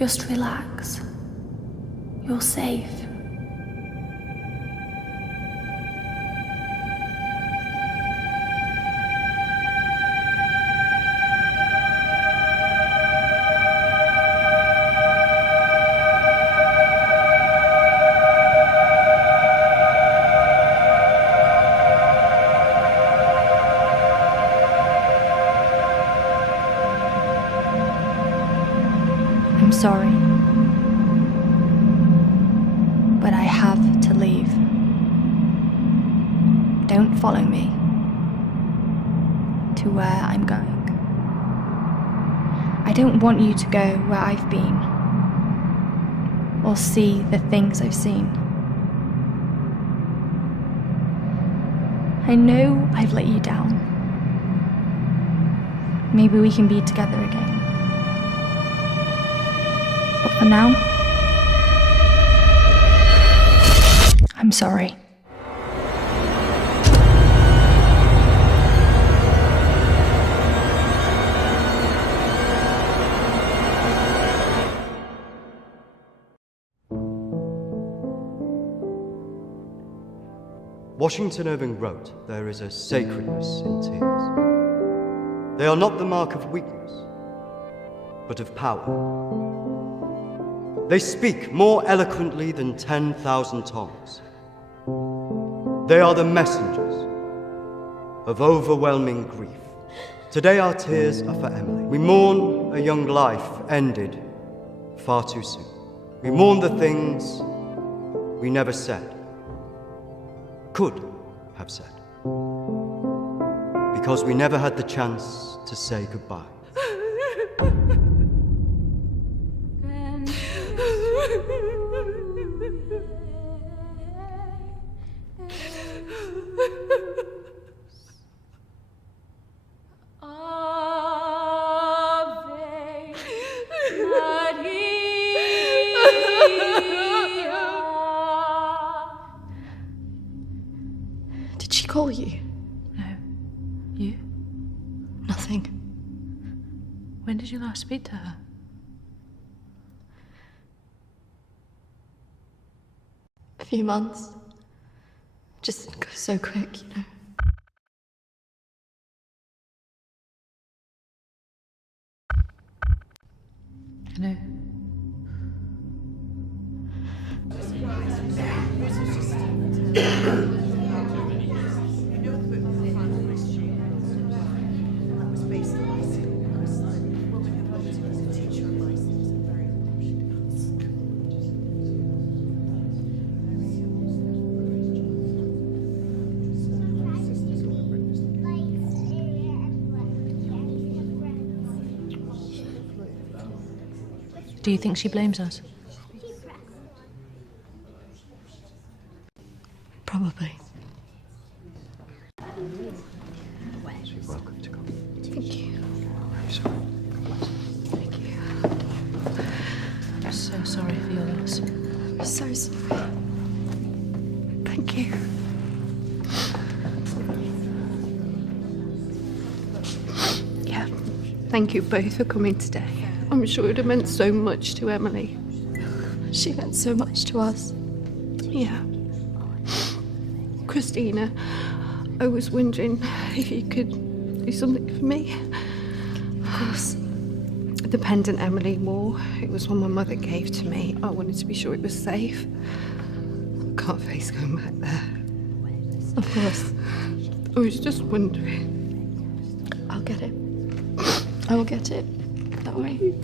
Just relax. You're safe. I'm sorry, but I have to leave. Don't follow me to where I'm going. I don't want you to go where I've been or see the things I've seen. I know I've let you down. Maybe we can be together again. But for now, I'm sorry. Washington Irving wrote, "There is a sacredness in tears. They are not the mark of weakness, but of power. They speak more eloquently than 10,000 tongues. They are the messengers of overwhelming grief. Today our tears are for Emily. We mourn a young life ended far too soon. We mourn the things we never said, could have said, because we never had the chance to say goodbye." Did she call you? No. You? Nothing. When did you last speak to her? A few months. Just goes so quick, you know. I know. Do you think she blames us? Probably. You're welcome to come. Thank you. I'm sorry. Thank you. I'm so sorry for your loss. I'm so sorry. Thank you. Yeah. Thank you both for coming today. I'm sure it would have meant so much to Emily. She meant so much to us. Yeah. Kristina, I was wondering if you could do something for me. Of course. The pendant Emily wore, it was one my mother gave to me. I wanted to be sure it was safe. I can't face going back there. Of course. I was just wondering. I'll get it. I will get it. Don't worry.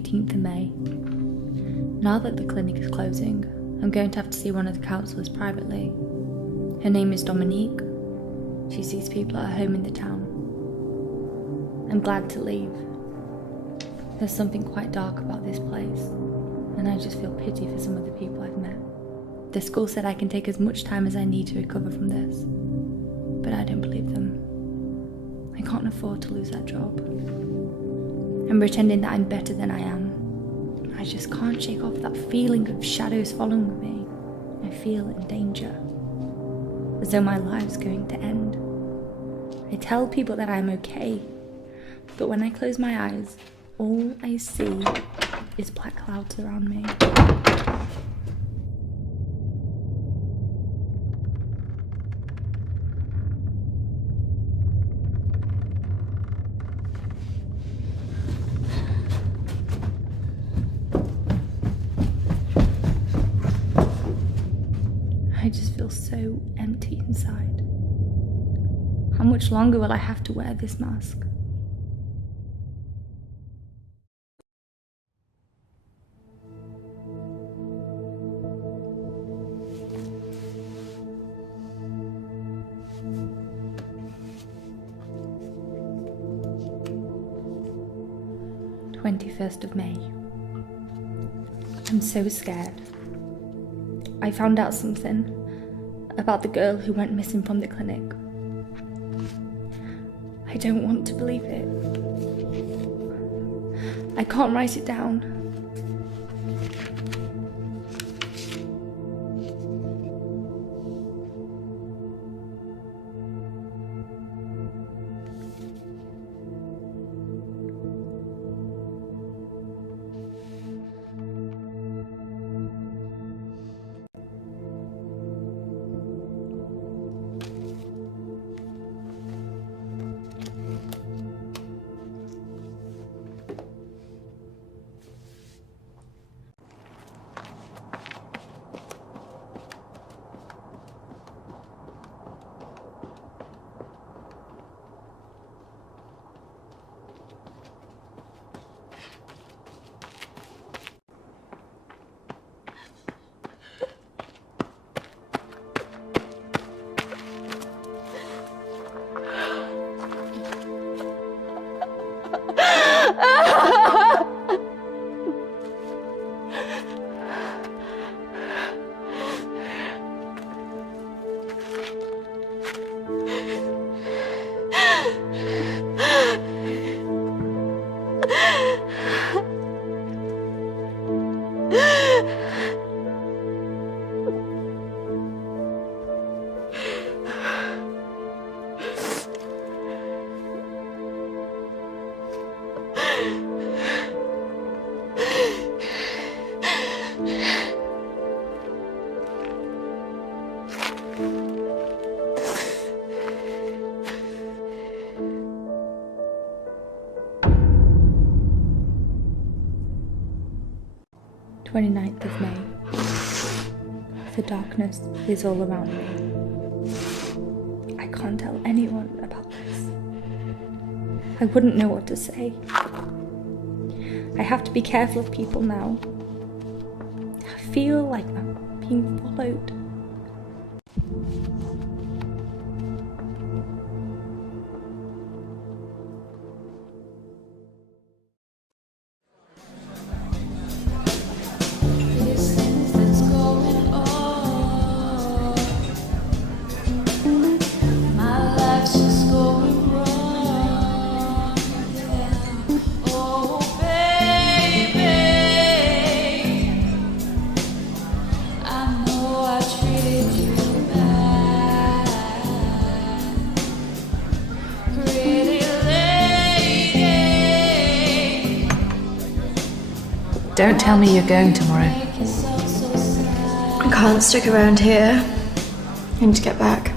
18th of May. Now that the clinic is closing, I'm going to have to see one of the counsellors privately. Her name is Dominique. She sees people at her home in the town. I'm glad to leave. There's something quite dark about this place, and I just feel pity for some of the people I've met. The school said I can take as much time as I need to recover from this, but I don't believe them. I can't afford to lose that job. I'm pretending that I'm better than I am. I just can't shake off that feeling of shadows following me. I feel in danger, as though my life's going to end. I tell people that I'm okay, but when I close my eyes, all I see is black clouds around me. I just feel so empty inside. How much longer will I have to wear this mask? of May. I'm so scared. I found out something about the girl who went missing from the clinic. I don't want to believe it. I can't write it down. of May. The darkness is all around me. I can't tell anyone about this. I wouldn't know what to say. I have to be careful of people now. I feel like I'm being followed. Don't tell me you're going tomorrow. I can't stick around here. I need to get back.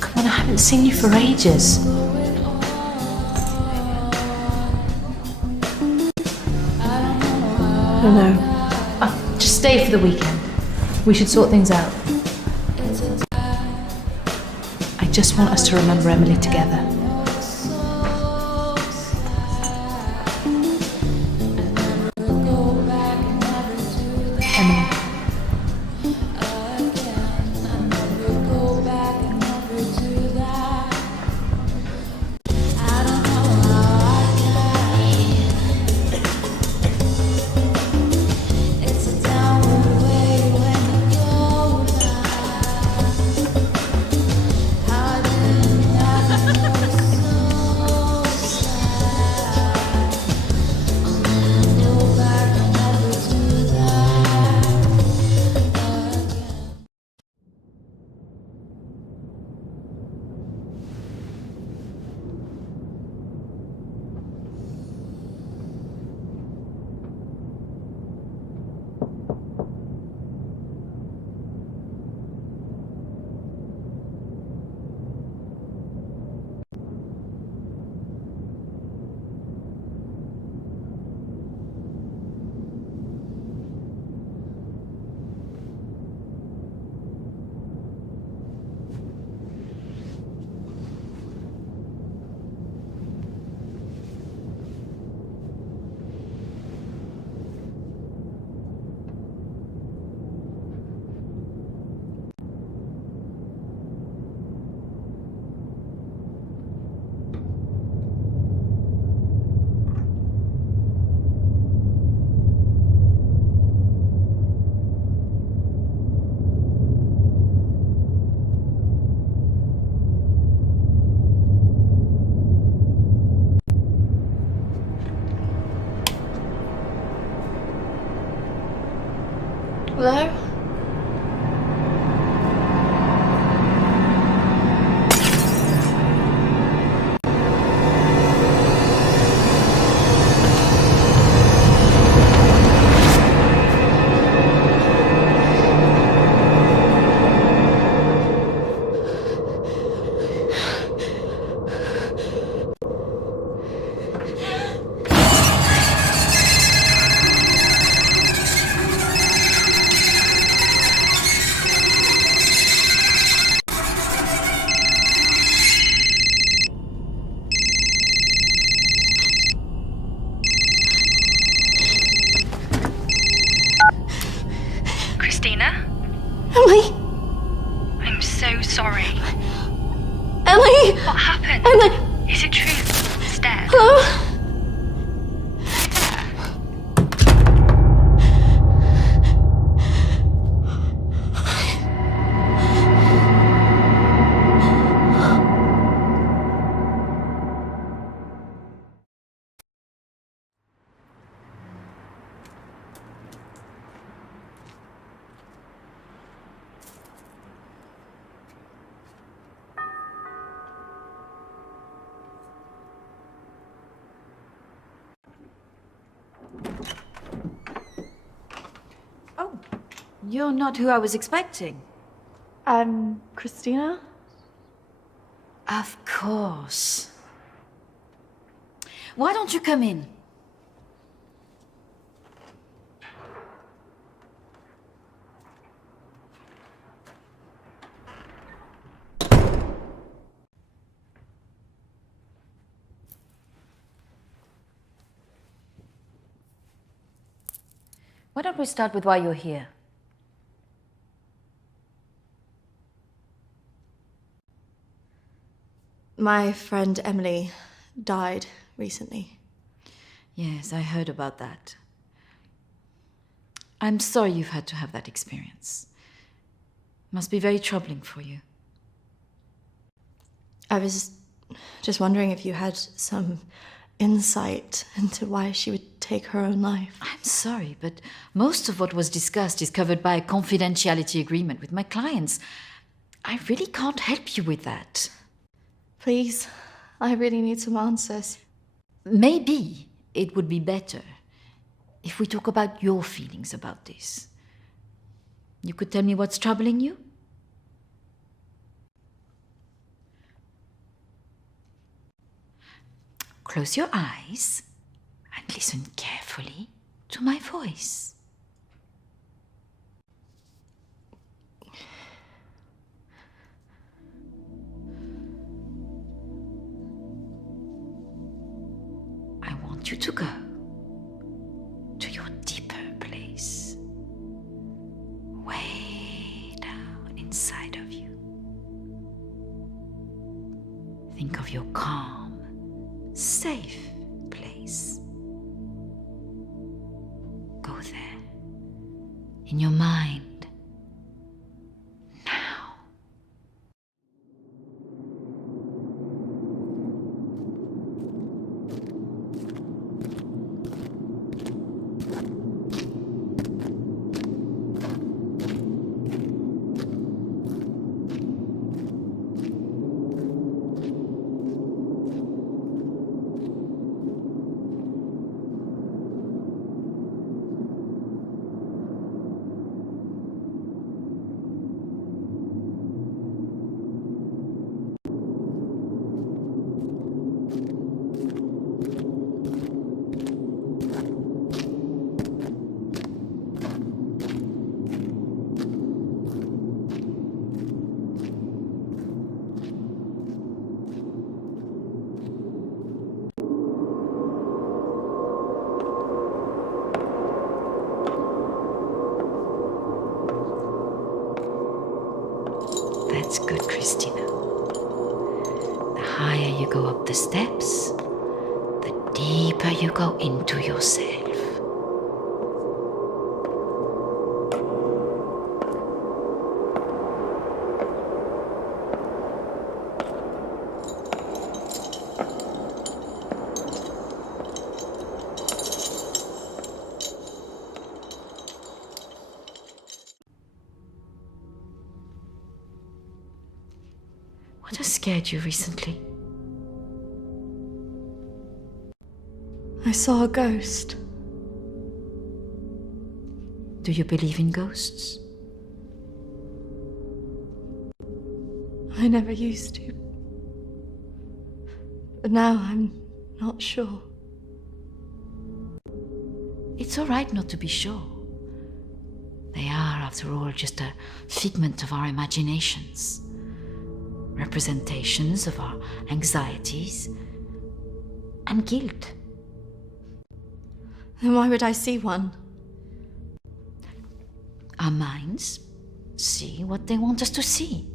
Come on, I haven't seen you for ages. I don't know. Just stay for the weekend. We should sort things out. I just want us to remember Emily together. What happened? Emily! Is it true? He's dead. Hello? Oh, you're not who I was expecting. Kristina? Of course. Why don't you come in? Why don't we start with why you're here? My friend Emily died recently. Yes, I heard about that. I'm sorry you've had to have that experience. Must be very troubling for you. I was just wondering if you had some insight into why she would take her own life. I'm sorry, but most of what was discussed is covered by a confidentiality agreement with my clients. I really can't help you with that. Please, I really need some answers. Maybe it would be better if we talk about your feelings about this. You could tell me what's troubling you? Close your eyes and listen carefully to my voice. I want you to go to your deeper place, way down inside of you. Think of your calm, safe place. Go there, in your mind, now. That's good, Kristina. The higher you go up the steps, the deeper you go into yourself. What has scared you recently? I saw a ghost. Do you believe in ghosts? I never used to. But now I'm not sure. It's all right not to be sure. They are, after all, just a figment of our imaginations. Representations of our anxieties and guilt. Then why would I see one? Our minds see what they want us to see.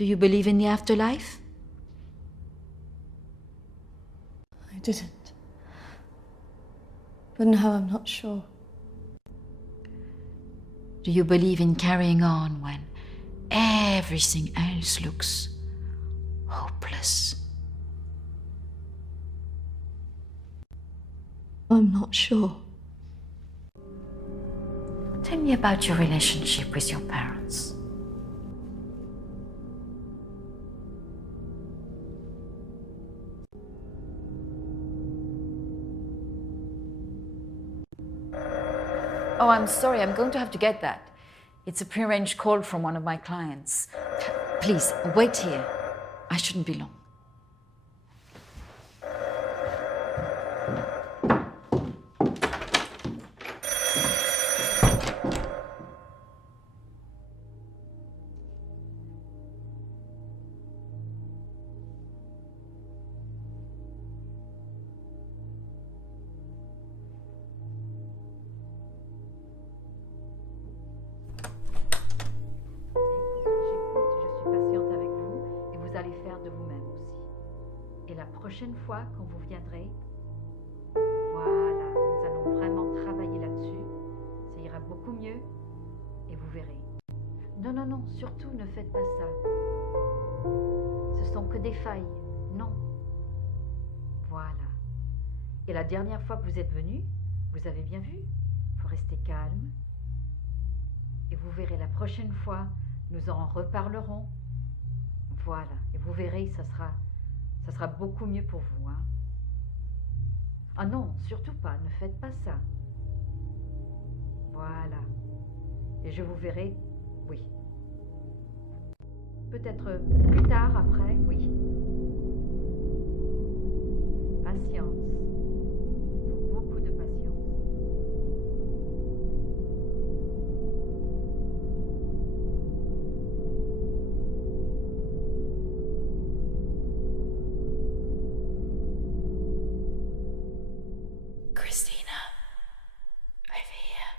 Do you believe in the afterlife? I didn't. But now I'm not sure. Do you believe in carrying on when everything else looks hopeless? I'm not sure. Tell me about your relationship with your parents. Oh, I'm sorry, I'm going to have to get that. It's a prearranged call from one of my clients. Please, wait here. I shouldn't be long. Prochaine fois, quand vous viendrez, voilà, nous allons vraiment travailler là-dessus. Ça ira beaucoup mieux et vous verrez. Non, non, non, surtout ne faites pas ça. Ce sont que des failles. Non. Voilà. Et la dernière fois que vous êtes venu, vous avez bien vu, il faut rester calme. Et vous verrez, la prochaine fois, nous en reparlerons. Voilà. Et vous verrez, ça sera beaucoup mieux pour vous, hein. Ah non, surtout pas, ne faites pas ça. Voilà. Et je vous verrai, oui. Peut-être plus tard, après, oui. Patience. Beaucoup de patience. Kristina, over here.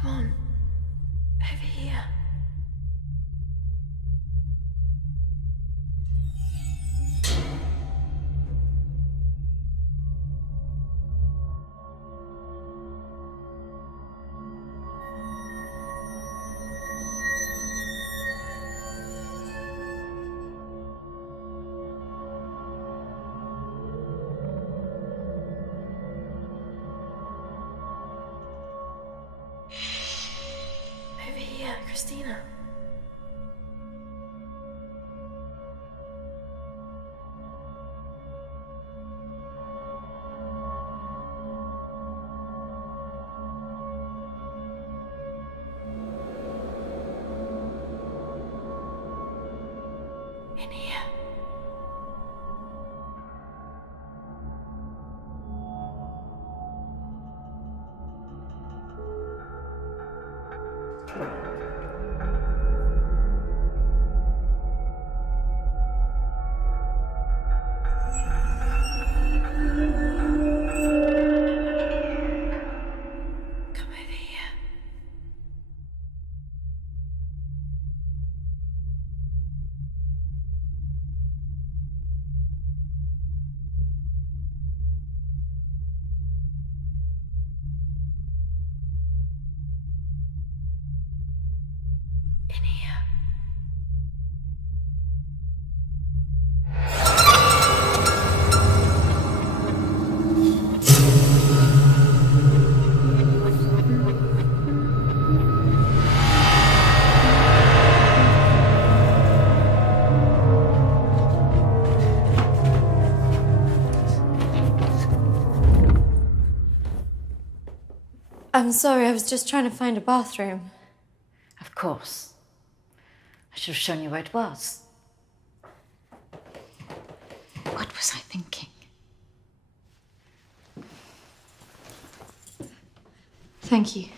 Come on, over here. Over here, Kristina. In here. Come over here. In here. I'm sorry, I was just trying to find a bathroom. Of course. I should have shown you where it was. What was I thinking? Thank you.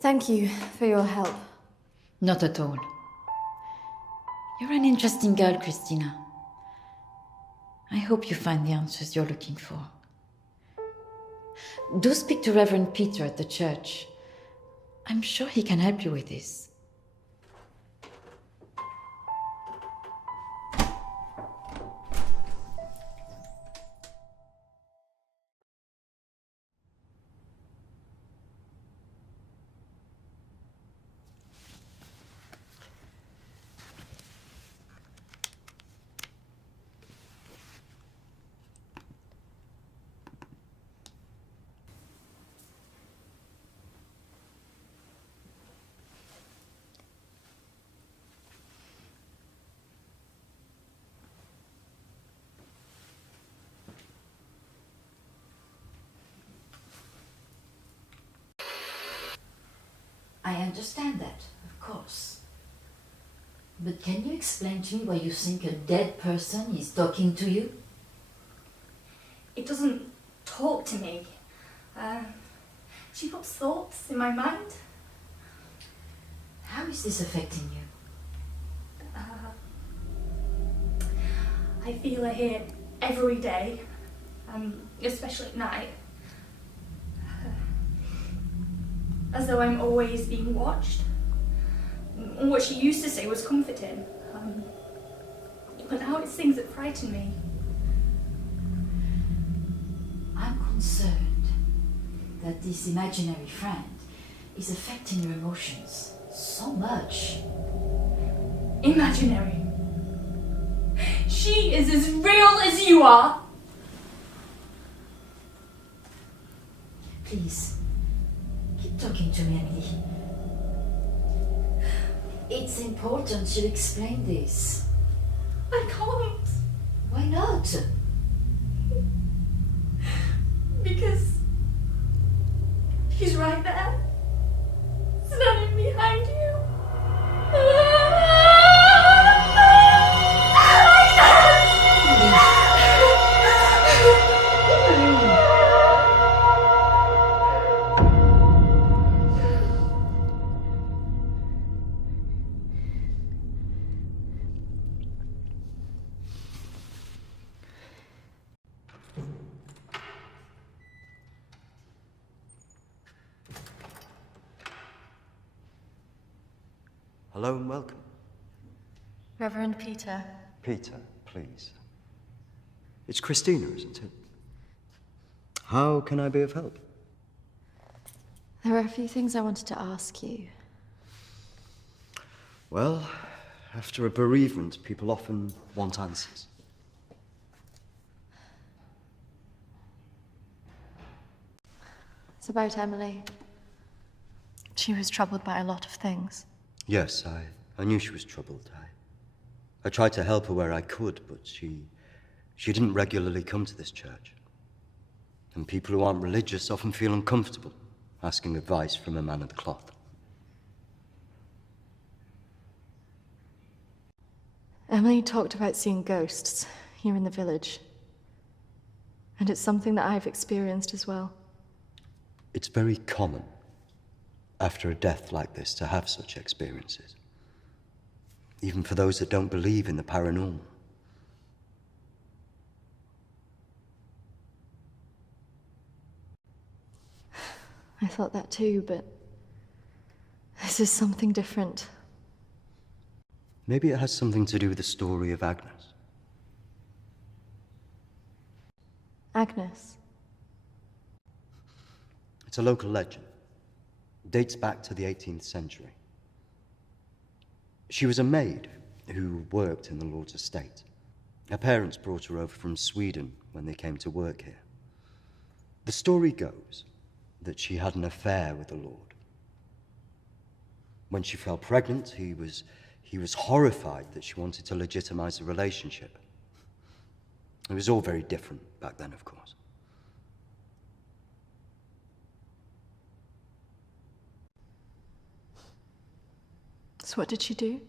Thank you for your help. Not at all. You're an interesting girl, Kristina. I hope you find the answers you're looking for. Do speak to Reverend Peter at the church. I'm sure he can help you with this. I understand that, of course. But can you explain to me why you think a dead person is talking to you? It doesn't talk to me. She puts thoughts in my mind. How is this affecting you? I feel her here every day, especially at night. As though I'm always being watched. What she used to say was comforting. But now it's things that frighten me. I'm concerned that this imaginary friend is affecting your emotions so much. Imaginary. She is as real as you are. Please, keep talking to me, Emily. It's important you explain this. I can't. Why not? Because she's right there, standing behind you. Hello and welcome. Reverend Peter. Peter, please. It's Kristina, isn't it? How can I be of help? There are a few things I wanted to ask you. Well, after a bereavement, people often want answers. It's about Emily. She was troubled by a lot of things. Yes, I knew she was troubled. I tried to help her where I could, but she didn't regularly come to this church. And people who aren't religious often feel uncomfortable asking advice from a man of the cloth. Emily talked about seeing ghosts here in the village. And it's something that I've experienced as well. It's very common after a death like this to have such experiences, even for those that don't believe in the paranormal. I thought that too, but this is something different. Maybe it has something to do with the story of Agnes. Agnes. It's a local legend. It dates back to the 18th century. She was a maid who worked in the Lord's estate. Her parents brought her over from Sweden when they came to work here. The story goes that she had an affair with the Lord. When she fell pregnant, he was horrified that she wanted to legitimize the relationship. It was all very different back then, of course. So what did she do?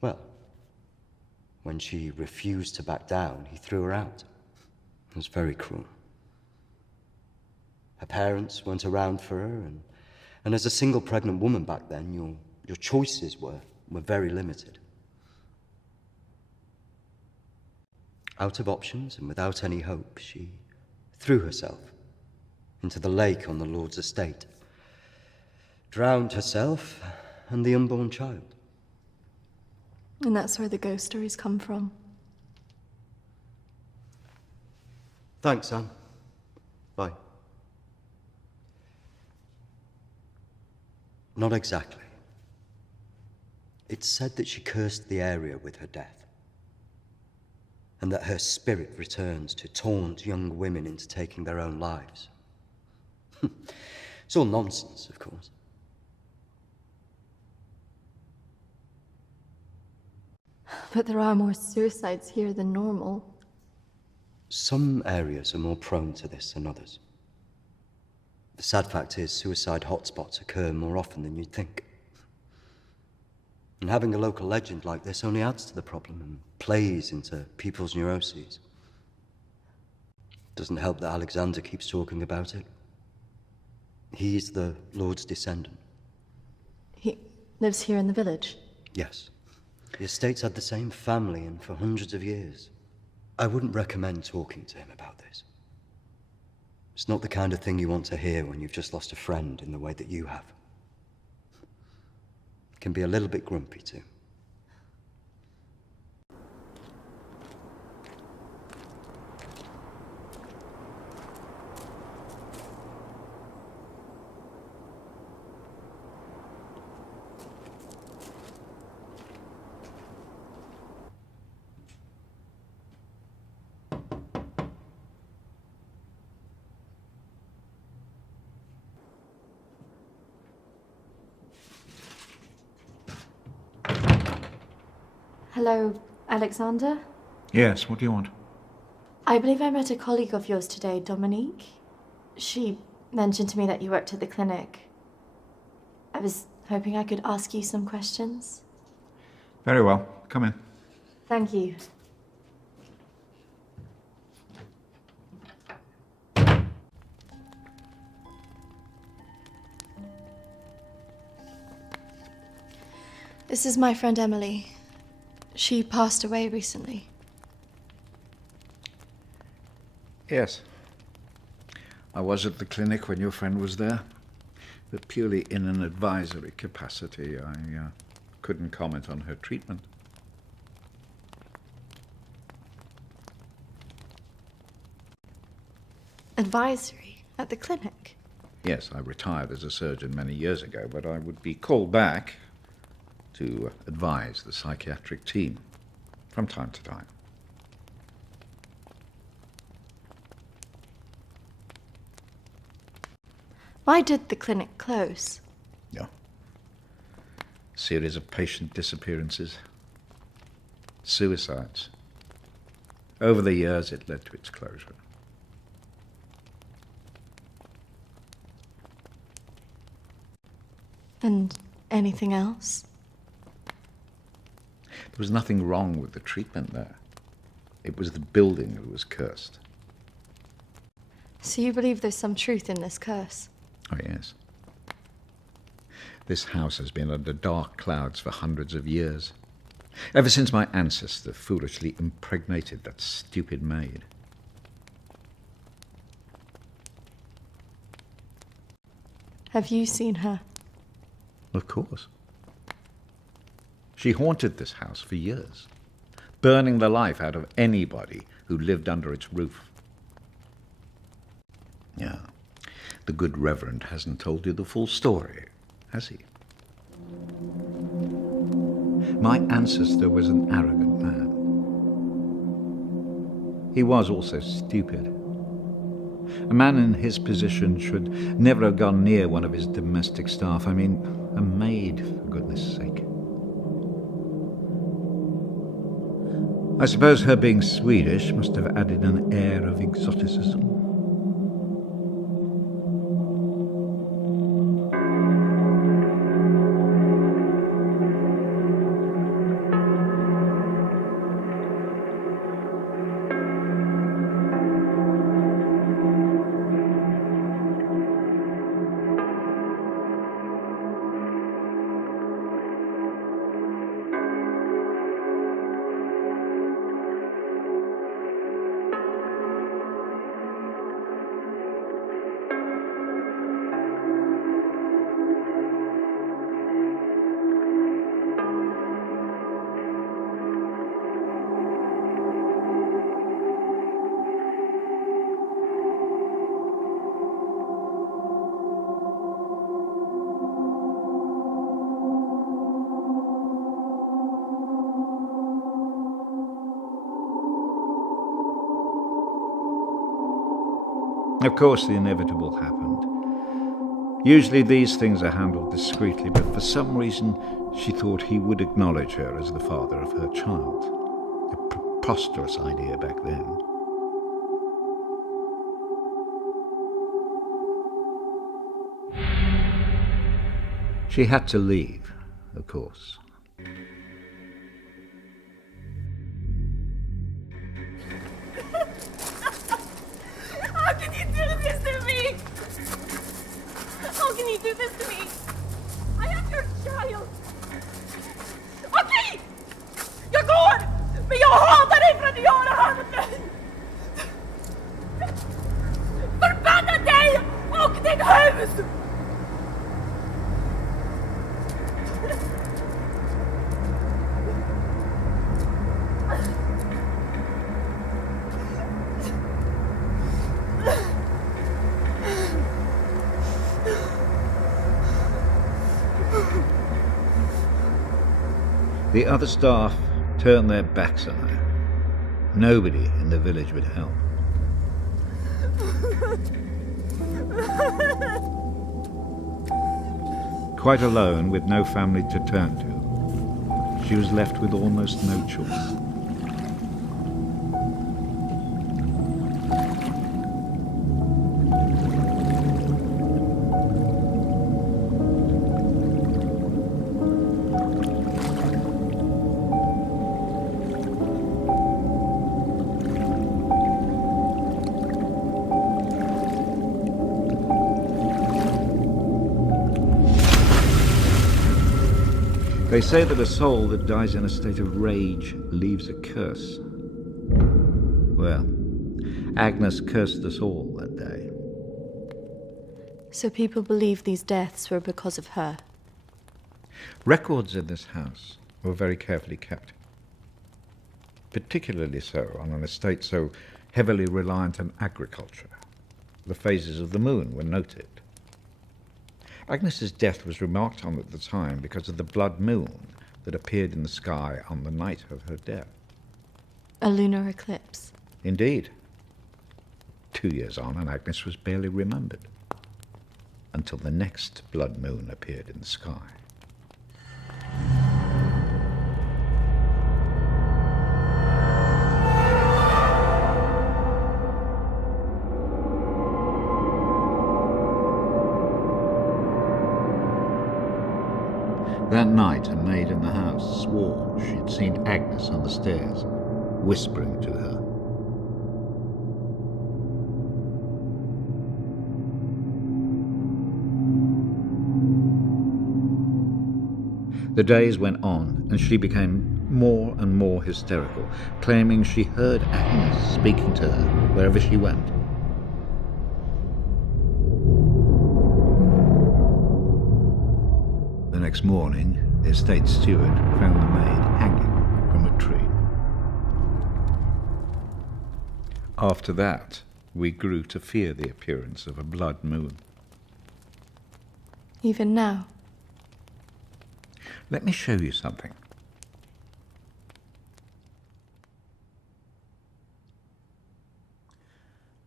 Well, when she refused to back down, he threw her out. It was very cruel. Her parents weren't around for her, and as a single pregnant woman back then, your choices were very limited. Out of options and without any hope, she threw herself into the lake on the Lord's estate, drowned herself and the unborn child. And that's where the ghost stories come from. Thanks, Anne. Bye. Not exactly. It's said that she cursed the area with her death, and that her spirit returns to taunt young women into taking their own lives. It's all nonsense, of course. But there are more suicides here than normal. Some areas are more prone to this than others. The sad fact is, suicide hotspots occur more often than you'd think. And having a local legend like this only adds to the problem and plays into people's neuroses. Doesn't help that Alexander keeps talking about it. He's the Lord's descendant. He lives here in the village? Yes. The estate's had the same family and for hundreds of years. I wouldn't recommend talking to him about this. It's not the kind of thing you want to hear when you've just lost a friend in the way that you have. It can be a little bit grumpy too. Hello, Alexander? Yes, what do you want? I believe I met a colleague of yours today, Dominique. She mentioned to me that you worked at the clinic. I was hoping I could ask you some questions. Very well. Come in. Thank you. This is my friend Emily. She passed away recently. Yes. I was at the clinic when your friend was there, but purely in an advisory capacity. I couldn't comment on her treatment. Advisory? At the clinic? Yes, I retired as a surgeon many years ago, but I would be called back to advise the psychiatric team from time to time. Why did the clinic close? Yeah. Series of patient disappearances, suicides. Over the years, it led to its closure. And anything else? There was nothing wrong with the treatment there. It was the building that was cursed. So you believe there's some truth in this curse? Oh, yes. This house has been under dark clouds for hundreds of years. Ever since my ancestor foolishly impregnated that stupid maid. Have you seen her? Of course. She haunted this house for years, burning the life out of anybody who lived under its roof. Yeah, the good Reverend hasn't told you the full story, has he? My ancestor was an arrogant man. He was also stupid. A man in his position should never have gone near one of his domestic staff. I mean, a maid, for goodness sake. I suppose her being Swedish must have added an air of exoticism. Of course, the inevitable happened. Usually these things are handled discreetly, but for some reason she thought he would acknowledge her as the father of her child. A preposterous idea back then. She had to leave, of course. How can you do this to me? How can you do this to me? I am your child. Okej! Jag går! Men jag hatar dig för att du gör det här mot mig! Förbanna dig och ditt hus! The other staff turned their backs on her. Nobody in the village would help. Quite alone, with no family to turn to, she was left with almost no choice. They say that a soul that dies in a state of rage leaves a curse. Well, Agnes cursed us all that day. So people believe these deaths were because of her. Records in this house were very carefully kept. Particularly so on an estate so heavily reliant on agriculture. The phases of the moon were noted. Agnes's death was remarked on at the time because of the blood moon that appeared in the sky on the night of her death. A lunar eclipse. Indeed. 2 years on, and Agnes was barely remembered, until the next blood moon appeared in the sky. That night, a maid in the house swore she'd seen Agnes on the stairs, whispering to her. The days went on, and she became more and more hysterical, claiming she heard Agnes speaking to her wherever she went. The next morning, the estate steward found the maid hanging from a tree. After that, we grew to fear the appearance of a blood moon. Even now. Let me show you something.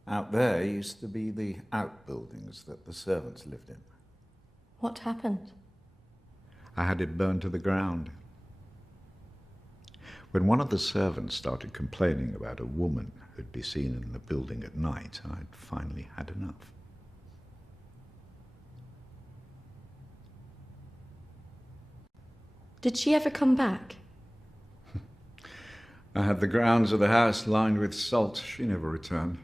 Out there used to be the outbuildings that the servants lived in. What happened? I had it burned to the ground. When one of the servants started complaining about a woman who'd be seen in the building at night, I'd finally had enough. Did she ever come back? I had the grounds of the house lined with salt. She never returned.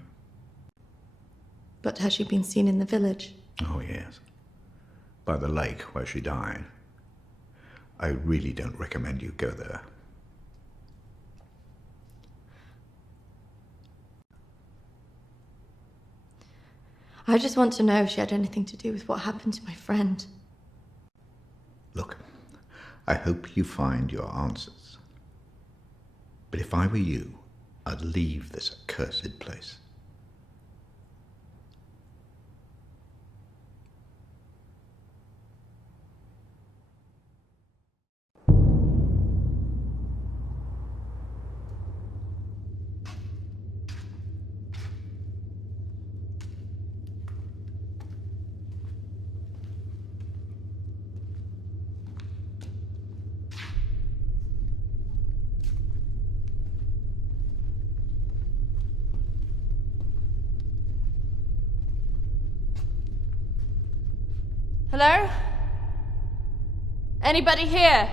But has she been seen in the village? Oh, yes. By the lake where she died. I really don't recommend you go there. I just want to know if she had anything to do with what happened to my friend. Look, I hope you find your answers. But if I were you, I'd leave this accursed place. Hello? Anybody here?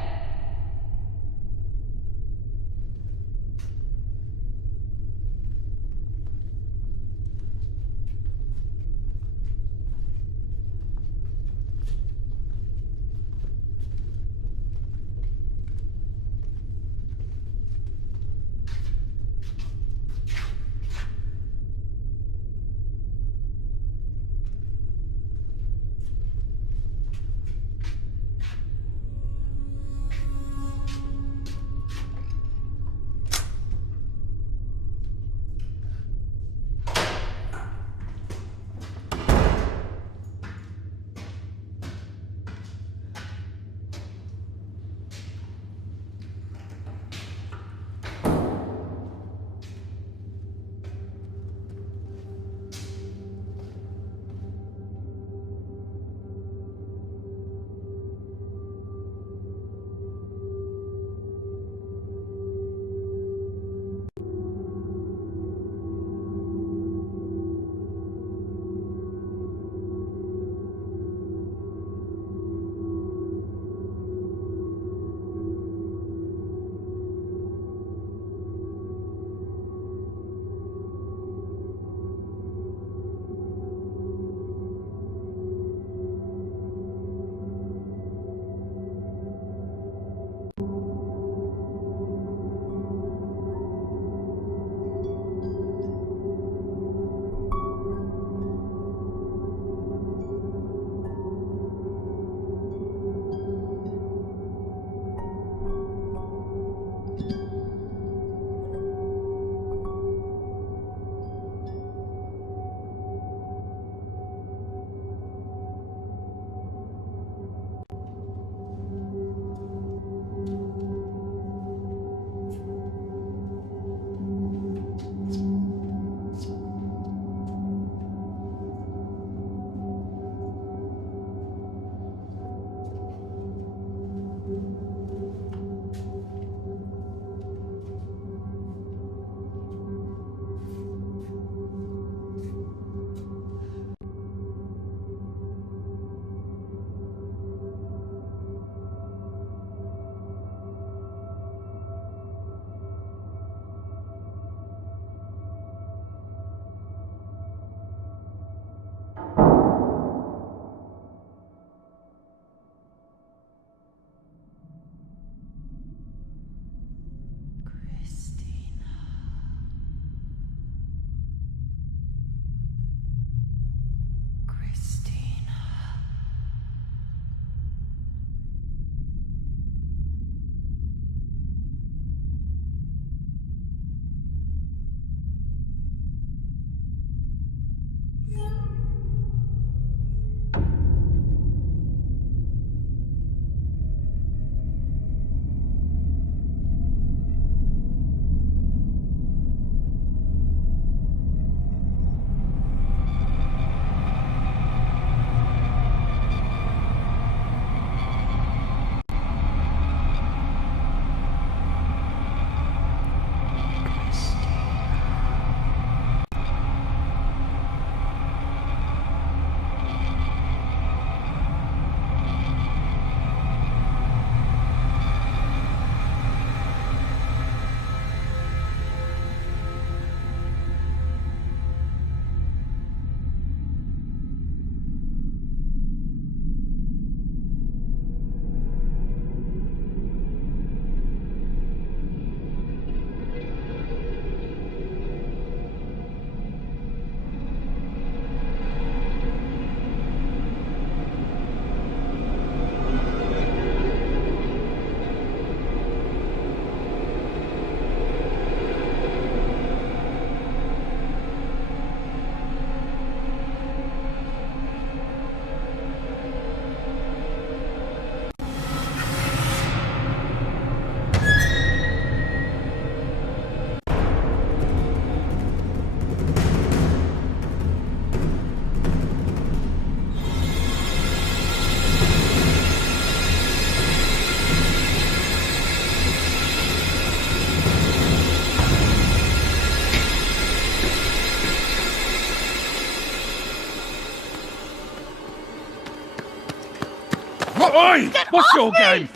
Oi! What's your game?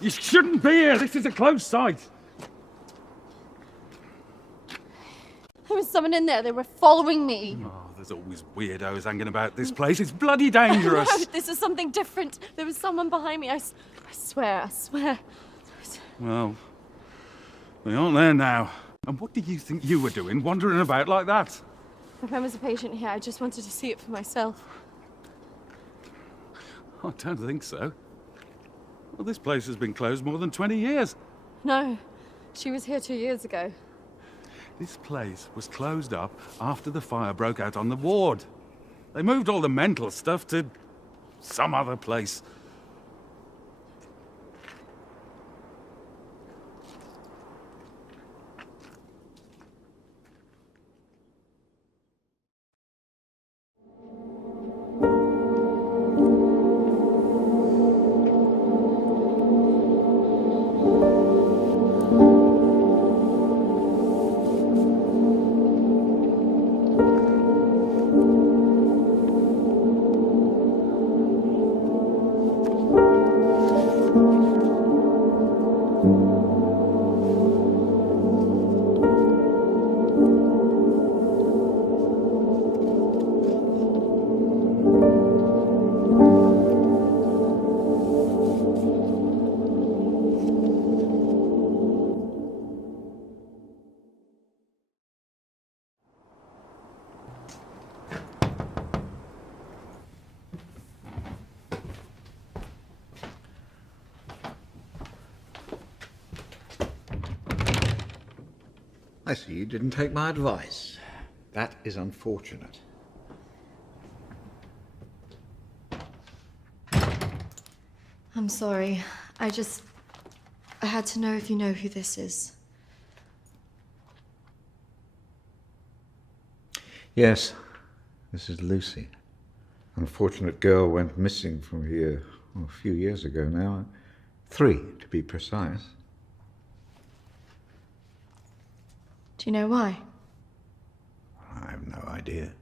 You shouldn't be here. This is a closed site. There was someone in there. They were following me. Oh, there's always weirdos hanging about this place. It's bloody dangerous. No, this is something different. There was someone behind me. I swear. Well, we aren't there now. And what do you think you were doing, wandering about like that? My friend was a patient here. I just wanted to see it for myself. I don't think so. Well, this place has been closed more than 20 years. No, she was here 2 years ago. This place was closed up after the fire broke out on the ward. They moved all the mental stuff to some other place. I see you didn't take my advice. That is unfortunate. I'm sorry. I had to know if you know who this is. Yes, this is Lucy. Unfortunate girl went missing from here a few years ago now. 3, to be precise. Do you know why? I have no idea.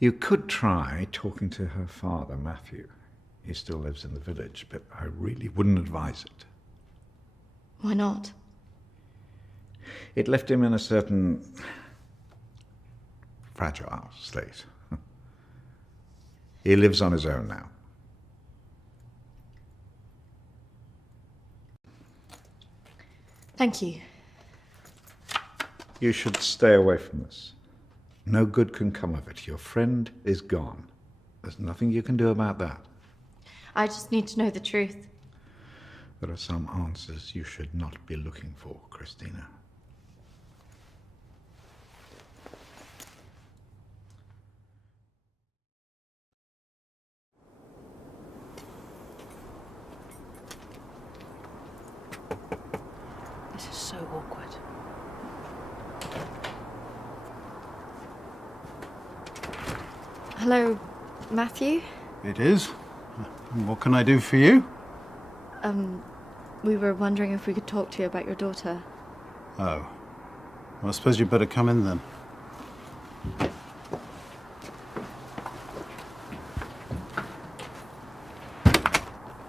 You could try talking to her father, Matthew. He still lives in the village, but I really wouldn't advise it. Why not? It left him in a certain fragile state. He lives on his own now. Thank you. You should stay away from this. No good can come of it. Your friend is gone. There's nothing you can do about that. I just need to know the truth. There are some answers you should not be looking for, Kristina. This is so awkward. Hello, Matthew? It is. What can I do for you? We were wondering if we could talk to you about your daughter. Oh. Well, I suppose you'd better come in then.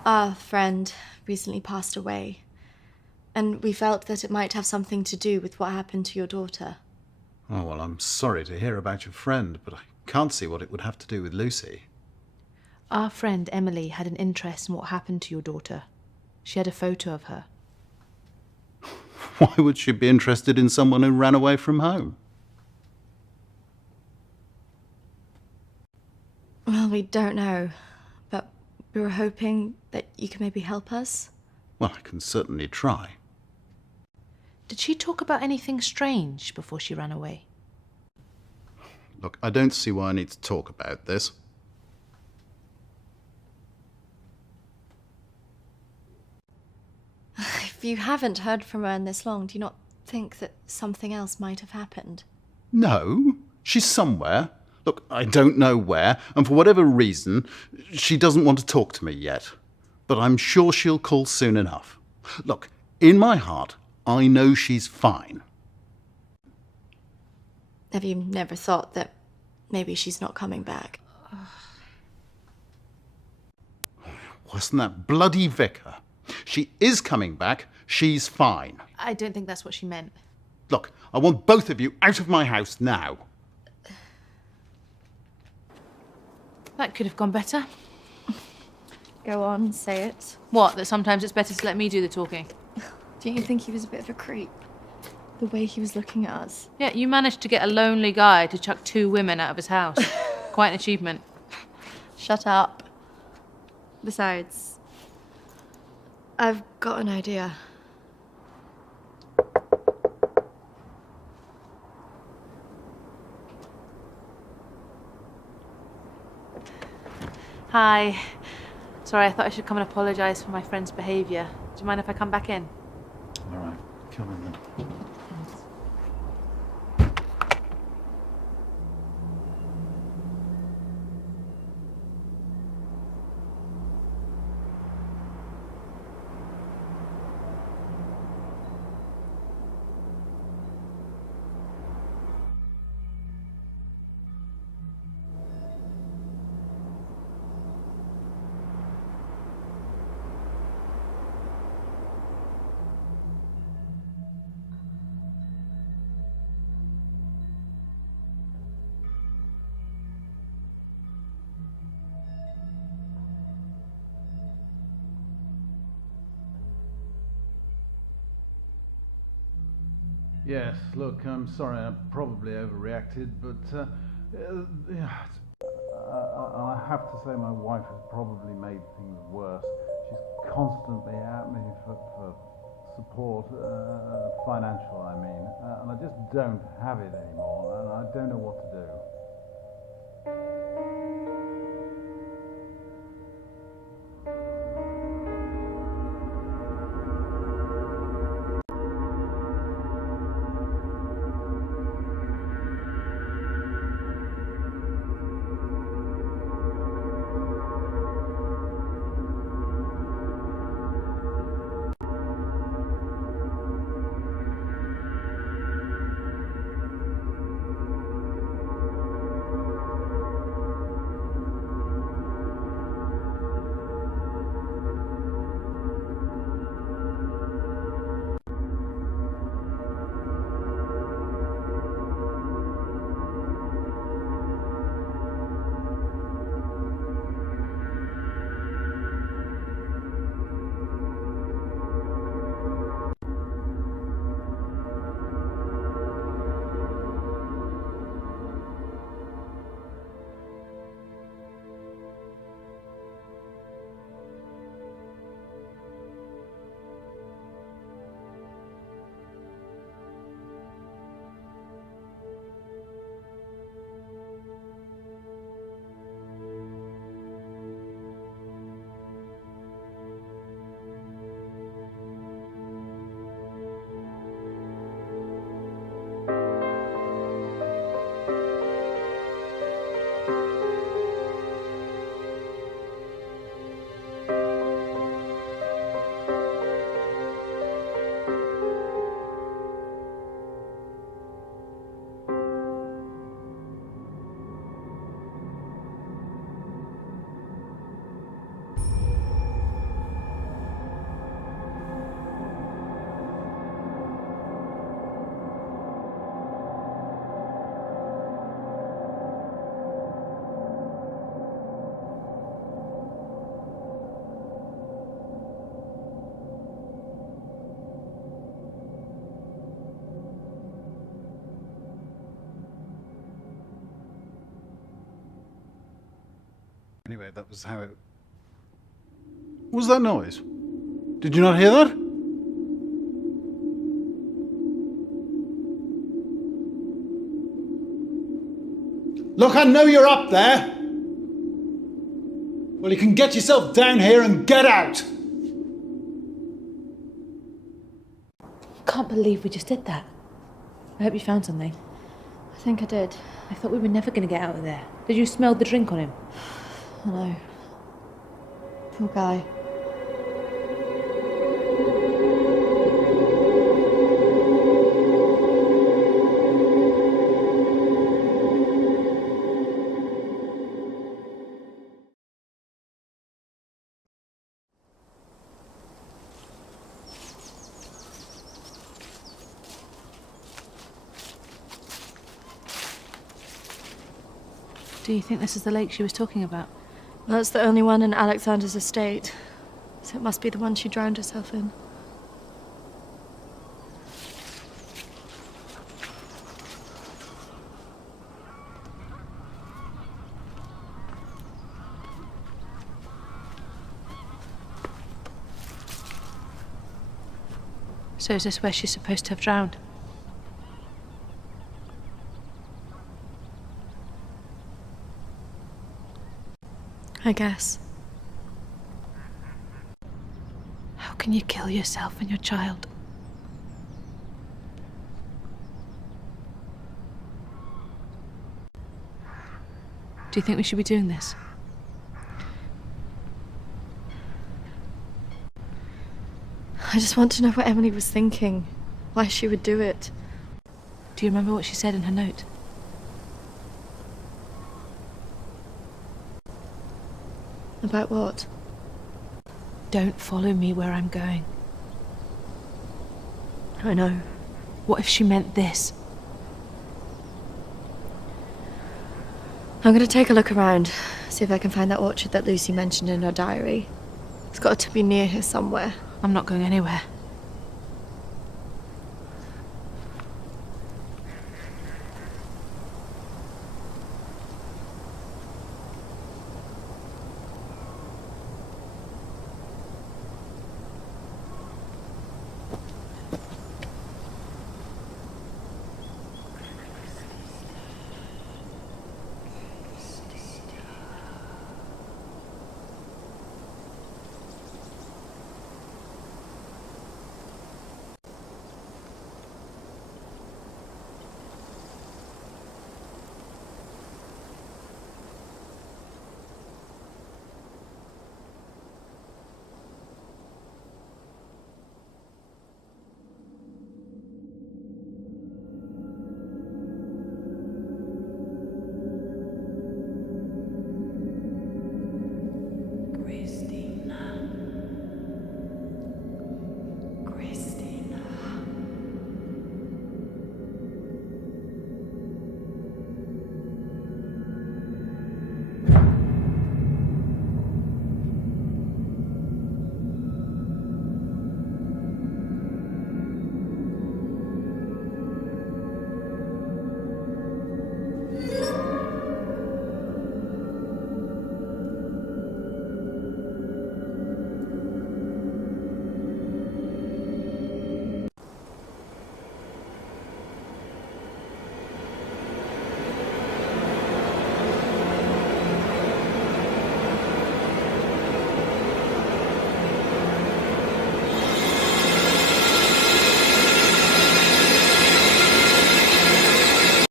Our friend recently passed away, and we felt that it might have something to do with what happened to your daughter. Oh, well, I'm sorry to hear about your friend, but I can't see what it would have to do with Lucy. Our friend Emily had an interest in what happened to your daughter. She had a photo of her. Why would she be interested in someone who ran away from home? Well, we don't know, but we were hoping that you could maybe help us. Well, I can certainly try. Did she talk about anything strange before she ran away? Look, I don't see why I need to talk about this. If you haven't heard from her in this long, do you not think that something else might have happened? No, she's somewhere. Look, I don't know where, and for whatever reason, she doesn't want to talk to me yet. But I'm sure she'll call soon enough. Look, in my heart, I know she's fine. Have you never thought that maybe she's not coming back? wasn't that bloody vicar. She is coming back. She's fine. I don't think that's what she meant. Look, I want both of you out of my house now. That could have gone better. Go on, say it. What, that sometimes it's better to let me do the talking? Don't you think he was a bit of a creep? The way he was looking at us. Yeah, you managed to get a lonely guy to chuck 2 women out of his house. Quite an achievement. Shut up. Besides, I've got an idea. Hi. Sorry, I thought I should come and apologise for my friend's behaviour. Do you mind if I come back in? All right, come in then. Yes, look, I'm sorry, I probably overreacted, but I have to say my wife has probably made things worse. She's constantly at me for support, financial, I mean, and I just don't have it anymore, and I don't know what to do. Anyway, that was how it... What was that noise? Did you not hear that? Look, I know you're up there. Well, you can get yourself down here and get out. Can't believe we just did that. I hope you found something. I think I did. I thought we were never going to get out of there. Did you smell the drink on him? I know. Poor guy. Do you think this is the lake she was talking about? Well, it's the only one in Alexander's estate, so it must be the one she drowned herself in. So is this where she's supposed to have drowned? I guess. How can you kill yourself and your child? Do you think we should be doing this? I just want to know what Emily was thinking, why she would do it. Do you remember what she said in her note? About what? Don't follow me where I'm going. I know. What if she meant this? I'm going to take a look around, see if I can find that orchard that Lucy mentioned in her diary. It's got to be near here somewhere. I'm not going anywhere.